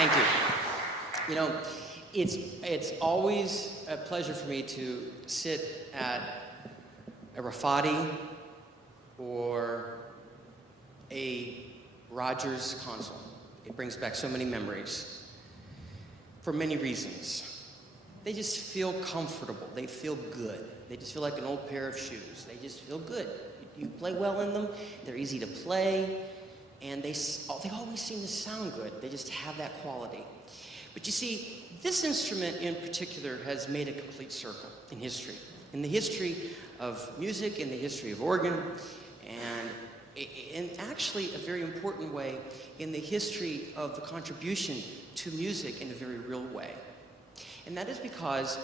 Thank you. You know, it's always a pleasure for me to sit at a Ruffatti or a Rodgers console. It brings back so many memories for many reasons. They just feel comfortable. They feel good. They just feel like an old pair of shoes. They just feel good. You play well in them. They're easy to play. And they always seem to sound good. They just have that quality. But you see, this instrument in particular has made a complete circle in history. In the history of music, in the history of organ, and in actually a very important way in the history of the contribution to music in a very real way. And that is because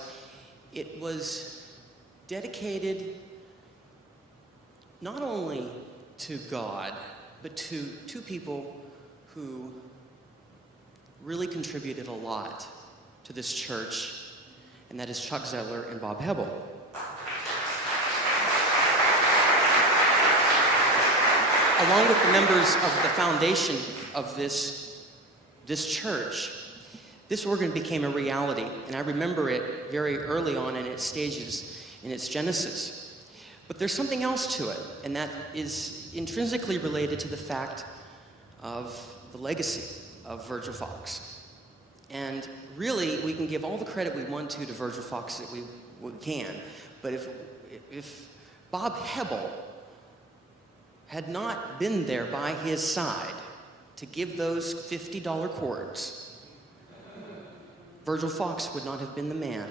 it was dedicated not only to God, but to two people who really contributed a lot to this church, and that is Chuck Zettler and Bob Hebel. Along with the members of the foundation of this church, this organ became a reality, and I remember it very early on in its stages, in its genesis. But there's something else to it, and that is intrinsically related to the fact of the legacy of Virgil Fox. And really, we can give all the credit we want to Virgil Fox that we can, but if Bob Hebel had not been there by his side to give those $50 chords, Virgil Fox would not have been the man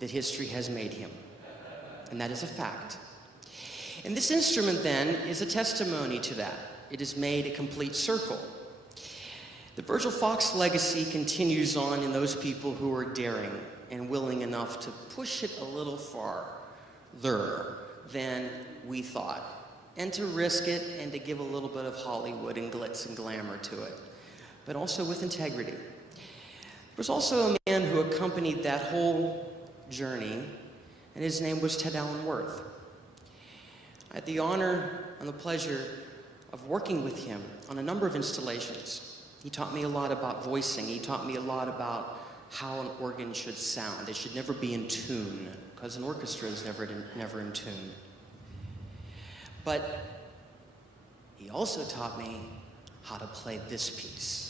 that history has made him. And that is a fact. And this instrument, then, is a testimony to that. It has made a complete circle. The Virgil Fox legacy continues on in those people who are daring and willing enough to push it a little farther than we thought, and to risk it and to give a little bit of Hollywood and glitz and glamour to it, but also with integrity. There was also a man who accompanied that whole journey, and his name was Ted Allen Worth. I had the honor and the pleasure of working with him on a number of installations. He taught me a lot about voicing. He taught me a lot about how an organ should sound. It should never be in tune, because an orchestra is never in tune. But he also taught me how to play this piece.